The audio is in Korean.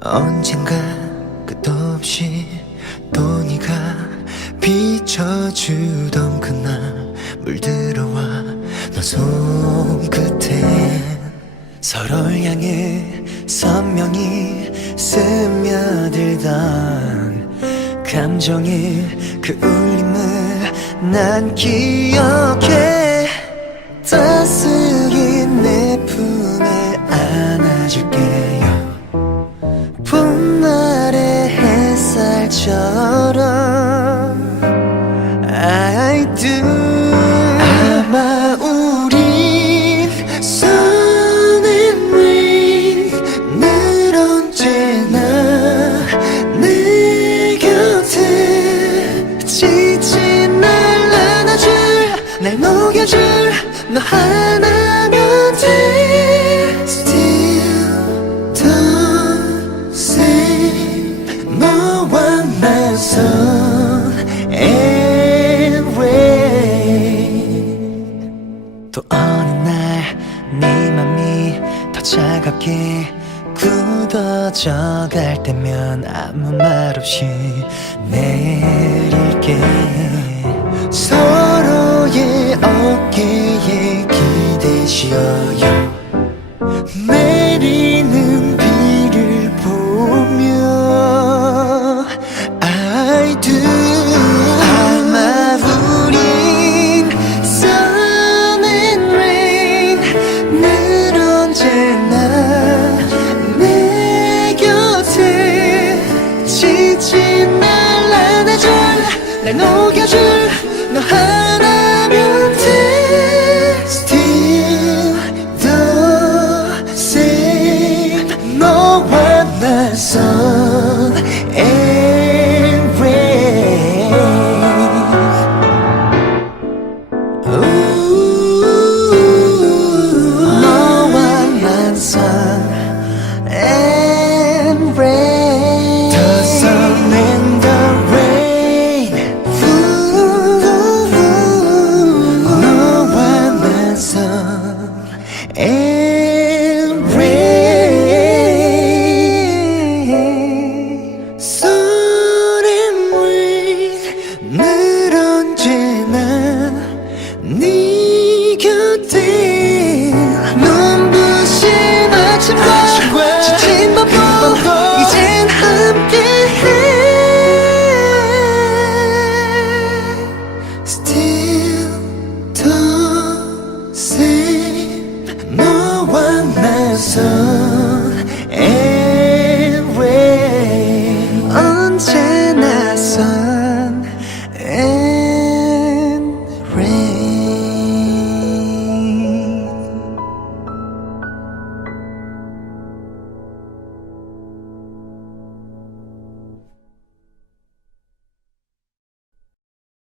언젠가 끝도 없이 또 네가 비춰주던 그날 물들어와 너 손끝에 서로를 향해 선명히 스며들던 감정의 그 울림을 난 기억해. 따스히 내 품에 안아줄게요. 봄날의 햇살처럼 I do. 아마 우린 sun and rain 늘 언제나 내 곁에 지친 날 안아줄 날 녹여줄 너 하나면 돼. Still the same 너와 난 sun and rain. 또 어느 날 네 맘이 더 차갑게 굳어져 갈 때면 아무 말 없이 내릴게. 서로의 어깨에 기대 쉬어요. 내리는 비를 보며 I do. 아마 우린 sun and rain 늘 언제나 내 곁에 지친 날 안아줄 날 녹여줄 너 하나면 돼. Still the same 너와 난 sun and rain. 너와 난 sun and rain. The sun and the rain. 너와 난 sun and rain. sun and rain 늘 언제나 네